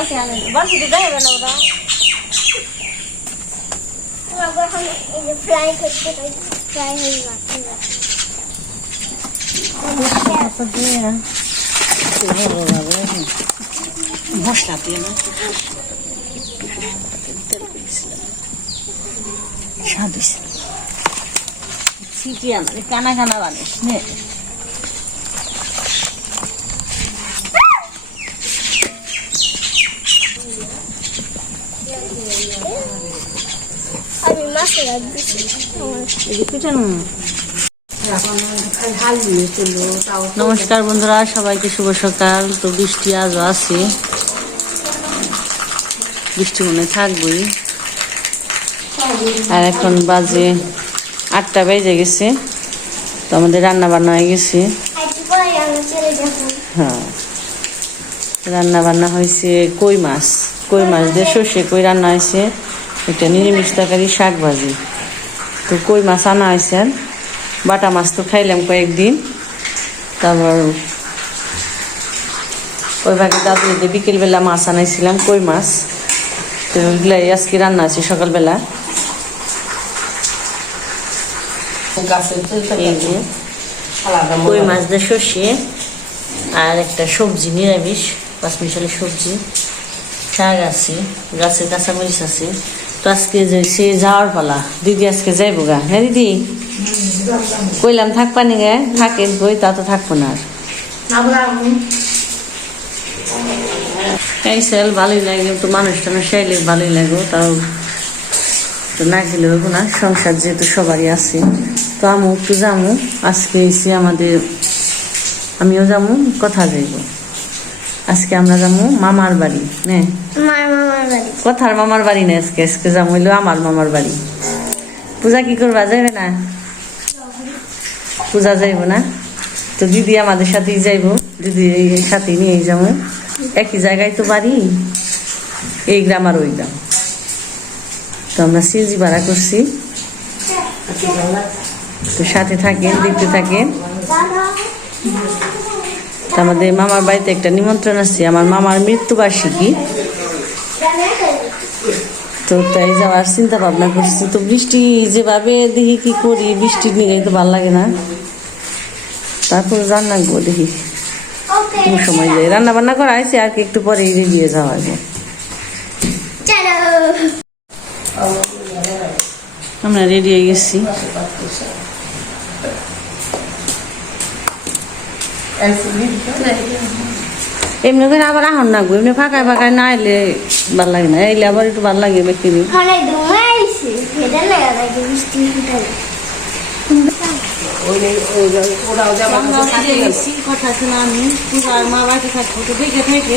বালতি আনেন বালতিতে দেবে না ওরা বাবা এখন এই যে ফ্রাই করতে ফ্রাই হয়ে যাচ্ছে কানা কানা বানিস আমি মশলা দিচ্ছি এই যে পিঠানো নমস্কার বন্ধুরা, সবাইকে শুভ সকাল। তো বৃষ্টি আজও আছে। বৃষ্টি মনে থাকবেই। আর এখন বাজে আটটা বেজে গেছে। তো আমাদের রান্না বান্না হয়ে গেছে। হ্যাঁ। রান্না বান্না হয়েছে কই মাছ? কই মাছ দিয়ে সর্ষে কই রান্না হয়েছে? একটা নিরামিষ তরকারি শাক ভাজি তো কই মাছ আনা হয়েছে? বাটা মাছ তো খাইলাম কয়েকদিন। তারপর ওই ভাগে দাদুতে বিকেলবেলা মাছ আনাইছিলাম কই মাছ? তো ওইগুলাই আজকে রান্না আছে সকালবেলা। কই মাছ দিয়ে সর্ষে আর একটা সবজি নিরামিষ পাঁচমিশালি সবজি। শাক আছে গাছের কাঁচামরিচ আছে। তো আজকে যাইছে যাওয়ার পালা। দিদি আজকে যাইবো গা। হ্যাঁ দিদি? কইলাম, থাকবা নি গে? থাকে বই তা তো থাকব না এই সেল ভালোই লাগে, কিন্তু মানুষ টানুষ চাইলে ভালোই লাগে তাও তো না গেলে হইব না। সংসার যেহেতু সবারই আছে। তো আমু, একটু যামু। আজকে এসে আমাদের, আমিও যামু, কথা যাইব। আজকে আমরা যামু মামার বাড়ি বাড়ি। কথার মামার বাড়ি না আজকে আজকে যাব হইল আমার মামার বাড়ি। পূজা কি করবা যাবে না? পূজা যাইব না? তো দিদি আমাদের সাথেই যাইব দিদি এই সাথে নিয়ে যাব একই জায়গায় তো বাড়ি এই গ্রাম আর ওই গ্রাম। তো আমরা সিজি ভাড়া করছি। তো সাথে থাকেন দেখতে থাকেন। আমাদের মামার বাড়িতে একটা নিমন্ত্রণ আছে, আমার মামার মৃত্যুবার্ষিকী। তো তাই যাওয়ার চিন্তা ভাবনা করছি। তো বৃষ্টি যেভাবে দেখি কি করি, বৃষ্টি নিয়ে তো ভালো লাগে না। তারপর রান্না করব দেখি। কোন সময় যাই রান্না বান্না করা আছে আর কি একটু পরে দিয়ে যাওয়া যায় আমরা রেডি হয়ে গেছি। এমনি করে আবার আহন না গো এমনি ফাঁকায় ফাঁকায় না এলে ভালো লাগে না এলে আবার একটু ভালো লাগে ফুটালে কথা ছিল আমি পূজার মা বাড়ি থাকব তো দেখে থেকে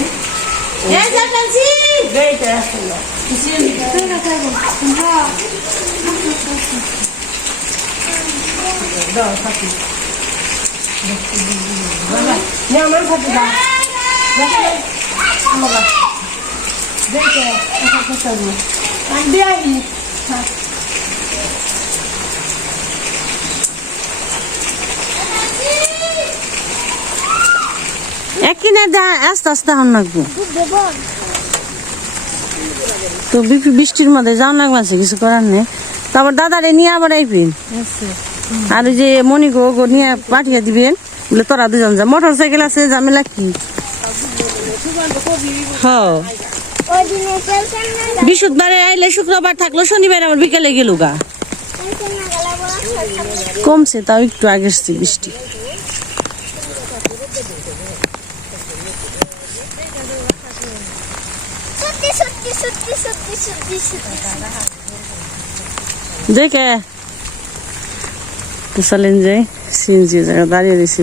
না দা, আস্তে আস্তে হন লাগবো। তো বৃষ্টির মধ্যে যাওয়া লাগবে কিছু করার নেই। তারপর দাদারে নিয়ে আবার আইবেন? আর যে মনি গো নিয়ে পাঠিয়ে দিবেন, বলে তোরা দুজন যা। মোটর সাইকেল আছে, ঝামেলা কি? হ্যাঁ। বৃহস্পতিবারে আইলে শুক্রবার থাকল, শনিবার আমার বিকেলে গেল গা। কমছে তাও একটু আগে বৃষ্টি। দেখে তো চলেন যাই। সিএনজি জায়গা দাঁড়িয়ে রয়েছি।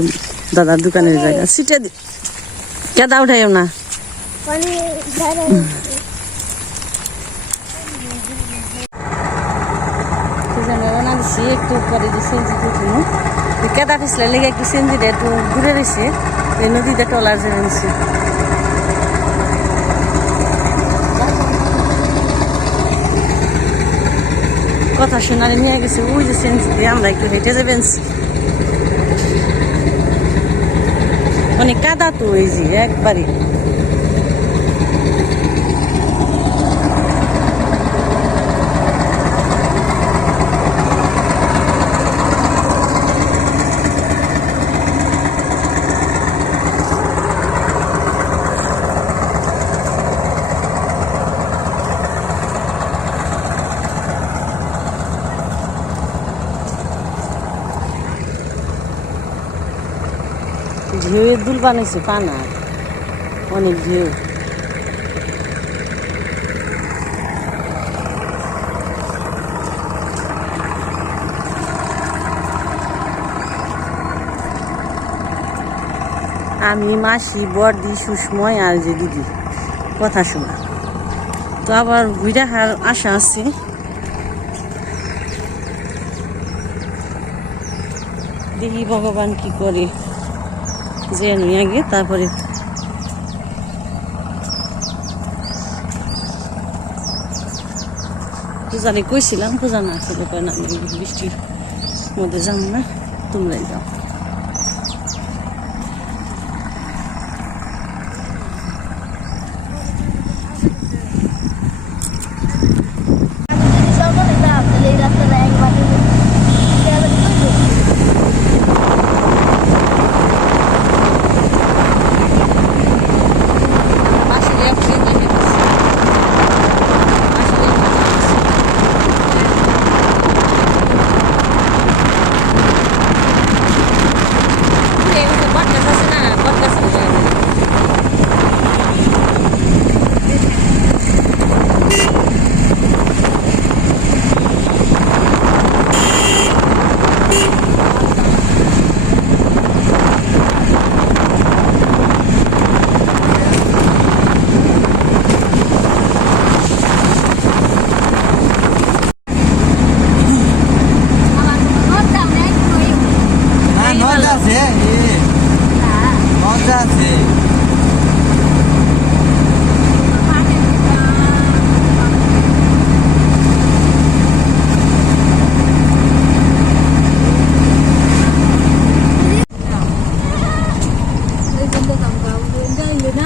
দাদার দোকানের জায়গা সিটে দি। কেদা উঠাইও না। দিচ্ছি একটু পরে যে সিএনজি উঠুন কেদা পিছলে লেগে একটু সিএনজিটা একটু দূরে রয়েছে। এই নদীতে টলার যে কথা শোনারে নিয়ে গেছে। ওই যে সিএনজি দিয়ে আমরা একটু হেঁটে যাবেন। অনেক কাদা তো যে, একবারে ঢেউয়ের দুল বানাইছে পানা অনেক ঢেউ আমি মাসি বর্দি সুষময় আর যে দিদি। কথা শোনা। তো আবার ঘুরে হার আশা আছে। দেখি ভগবান কি করে। যে নিয়ে গিয়ে তারপরে পূজারে কইছিলাম, পূজা না খেলে কয় না বৃষ্টির মধ্যে যাম না, তোমরাই যাও আমি যদি সকালে যাই তাহলে এই রাস্তাটা একবার আসলে আপনি দেখে আসলে বটগাছ আছে না বটগাছ হ্যাঁ মজা আছে এ, মজা আছে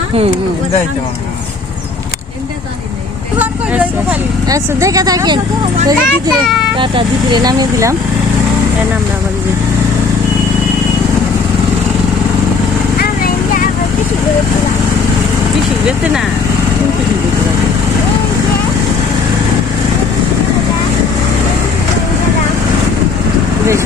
হুম হুম যাইতে আচ্ছা দেখে থাকেন। দিদিরে টাটা, দিদিরে নামিয়ে দিলাম। এর নামটা আমার যে আমরা ইন্ডিয়া আবার বেশি করে দিলাম পিসি বেতে না। কোন পিসি বেতে যাবে? বেশ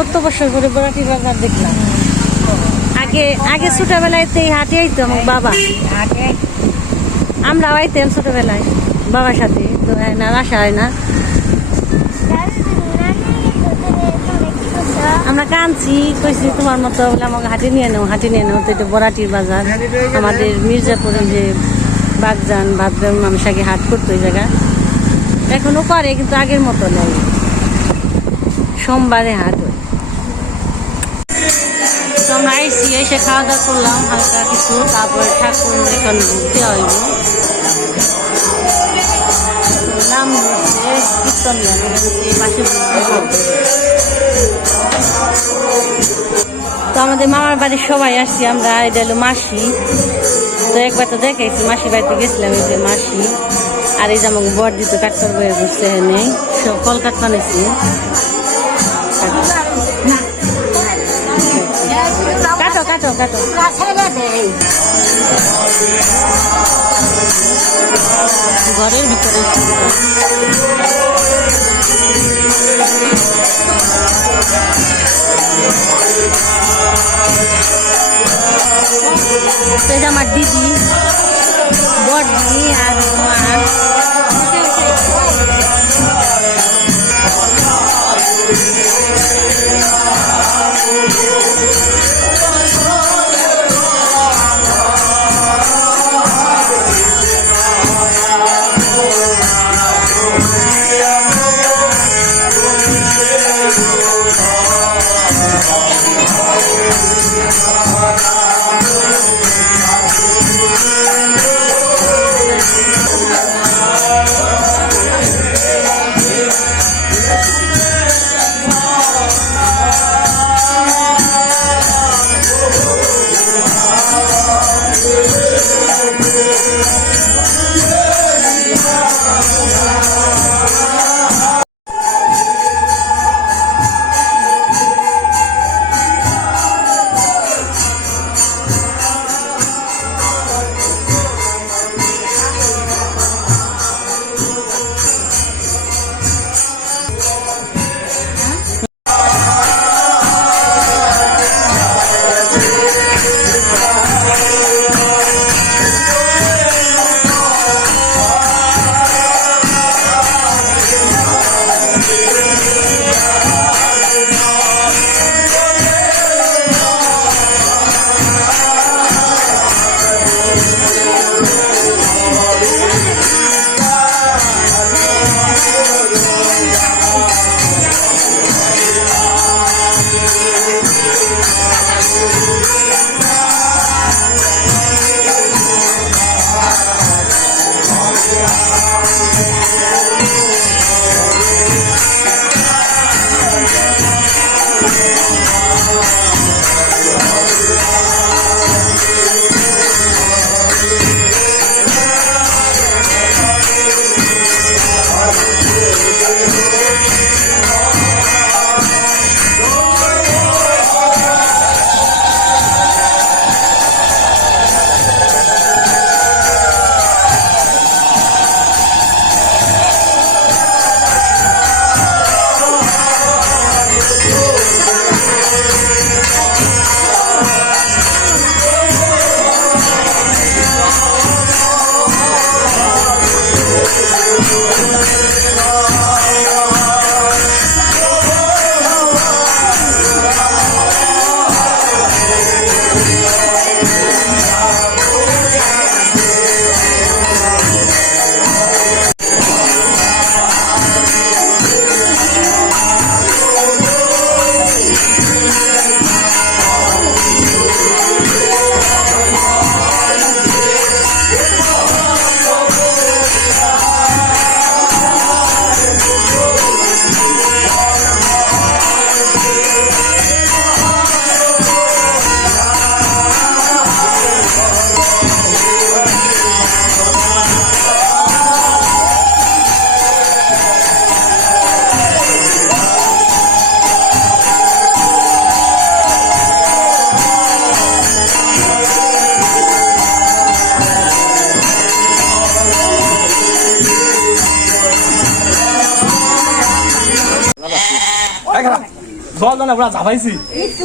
কত বছর করে বরাটি বাজার দেখলাম। আগে আগে ছোটবেলায় তো হাটে আইতো আমার বাবা। আমরা আইতাম ছোটবেলায় বাবার সাথে। তো এখন আর আসা হয় না। আমরা কাঁদছি, কইছি, তোমার মতো বলে আমাকে হাটে নিয়ে নেও, হাটে নিয়ে নেও। তো এটা বরাটির বাজার। আমাদের মির্জাপুরে যে বাগজান বাদরাম মামসাকে হাট করতো ওই জায়গা। এখনও করে কিন্তু আগের মতো নেই। সোমবারে হাট এসে খাওয়া দাওয়া করলাম, হালকা কিছু, তারপরে ঠাকুর এখন ঘুরতে হইব নাম হচ্ছে কীর্তন গান এই তো আমাদের মামার বাড়ির সবাই আসছি, আমরা এটা হলো মাসি। তো একবার তো দেখাইছি মাসি বাড়িতে গেছিলাম এই যে মাসি। আর এই যে আমাকে বর দিতে কাটকার বয়ে বসছে নেই সব কলকাত বানাইছি ঘরের ভিতরে আমার দিদি বড়দি আর মা। জল দানা পুরা ঝাপাইছি। একটু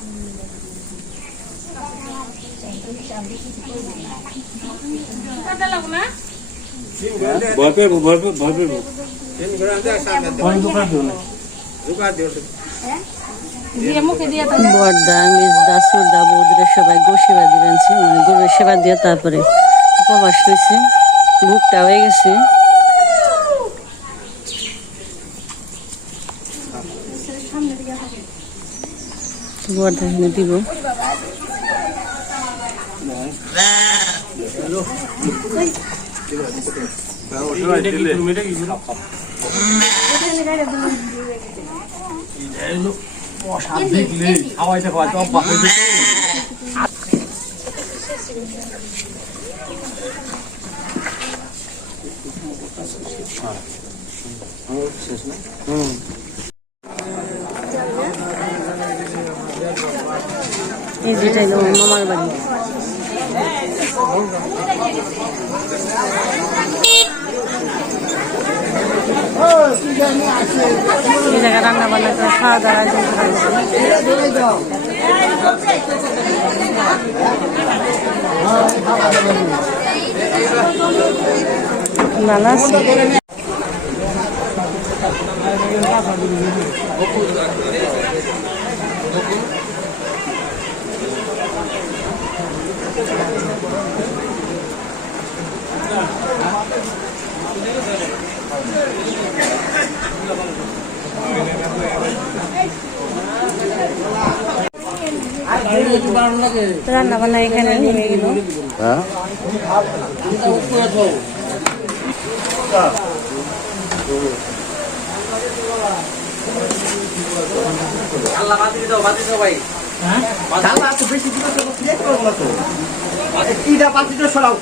ভয় পেব ভয় পেব ভয় বৌদিরা সবাই গো সেবা দিবেনছে মানে গরুর সেবা দিয়ে তারপরে উপবাস রয়েছে বুকটা হয়ে গেছে বর্দা এখানে দিব। এই যেটা মামার বাড়ি। এই জায়গায় রান্না বান্না করে খাওয়া দাওয়ার আয়োজন রান্না বান্না এখানে হয়ে গেল। হ্যাঁ? আল্লাহ বাতি দাও বাতি দাও ভাই। হ্যাঁ? চালা তো বেশি দিলে তো ক্রিয়েট পাতিটা সরাও।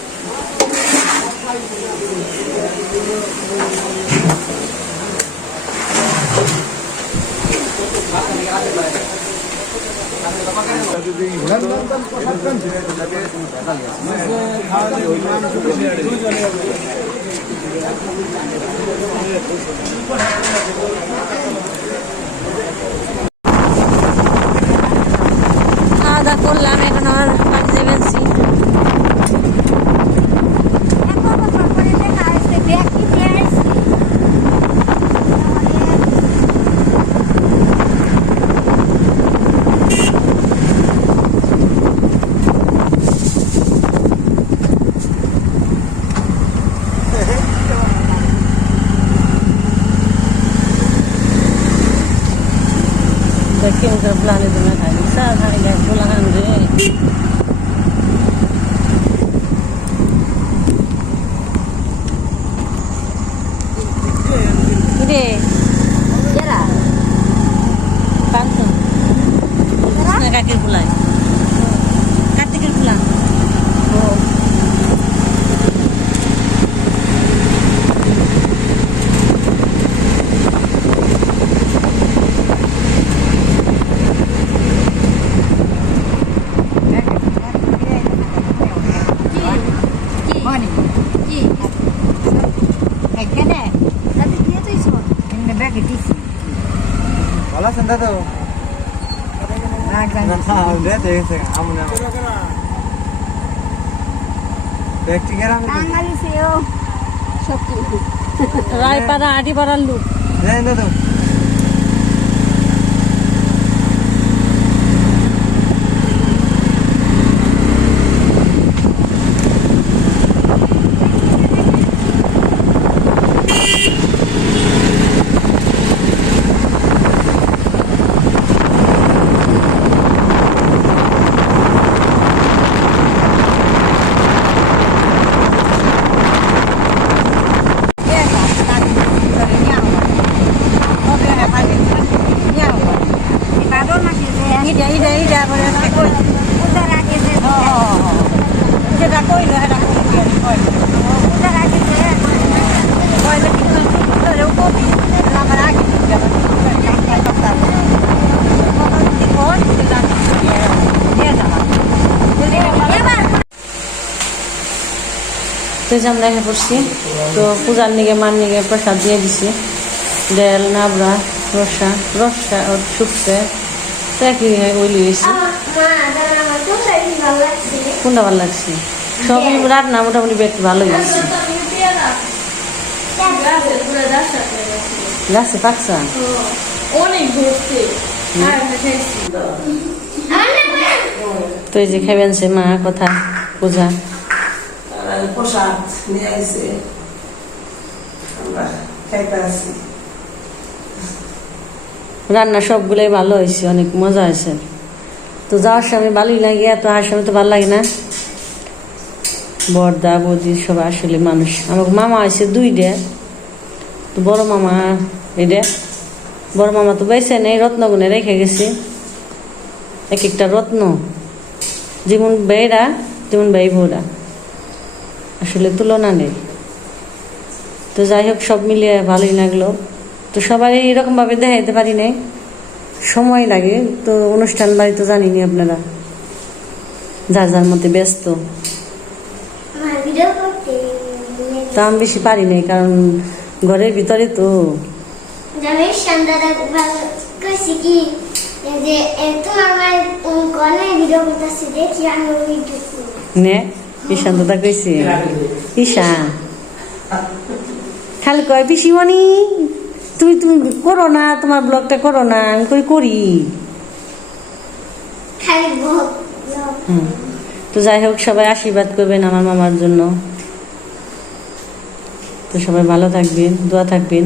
King of Planet Dumatag. Isa, kakigay, kulahan rin. আছেন দাদু সত্যি। রায়পাড়া আটিপাড়ার লোক। যাই দাদা ইটা ইটা ইটা করে কই উদার আগে যে যেটা কইলো সেটা কইলো উদার আগে যে কইলো কিন্তু ধরেও কবি আমার আগে এবার তো যে আমরা এসে পড়ছি তো পূজার নিগে মার নিগে প্রসাদ দিয়ে দিছি। ডেল নাবড়া রসা রসা ওর শুকছে তো একই ওই লিয়েছি ভালো কোনটা ভালো লাগছে? সব রান্না মোটামুটি বেশ ভালোই হয়েছে গাছে। পাকছা? অনেক ঘুরতে আর খাইছি। তো এই যে খাইবেন সে মা কথা পূজা। প্রসাদ নিয়ে আমরা আসি। রান্না সবগুলোই ভালো হয়েছে, অনেক মজা হয়েছে। তো যাওয়ার সময় ভালোই লাগে, এত সময় তো ভালো লাগে না। বর্দা বৌদি সব আসলে মানুষ। আমাকে মামা আছে দুইটা তো বড় মামা এটা বড় মামা তো বেছে নেই, রত্নগুনে রেখে গেছে। এক একটা রত্ন। যেমন বেড়া, তেমন ব্যয় বউরা আসলে তুলনা নেই। তো যাই হোক সব মিলিয়ে ভালোই লাগল। তো সবাই এরকমভাবে দেখাইতে পারি নাই। সময় লাগে তো অনুষ্ঠান বাড়ি তো জানিনি আপনারা। যার যার মধ্যে ব্যস্ত। তা আমি বেশি পারি নাই কারণ ঘরের ভিতরে তো। নে। ঈশান তা কইছে ঈশান। খালি কয় পিসিমণি তুমি তুমি করো না তোমার ব্লগটা করো না আমি কই করি। তো যাই হোক সবাই আশীর্বাদ করবেন আমার মামার জন্য। তো সবাই ভালো থাকবেন দোয়া থাকবেন।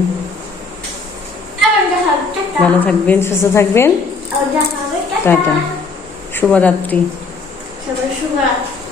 ভালো থাকবেন সুস্থ থাকবেন। টাটা। শুভরাত্রি। শুভরাত্রি।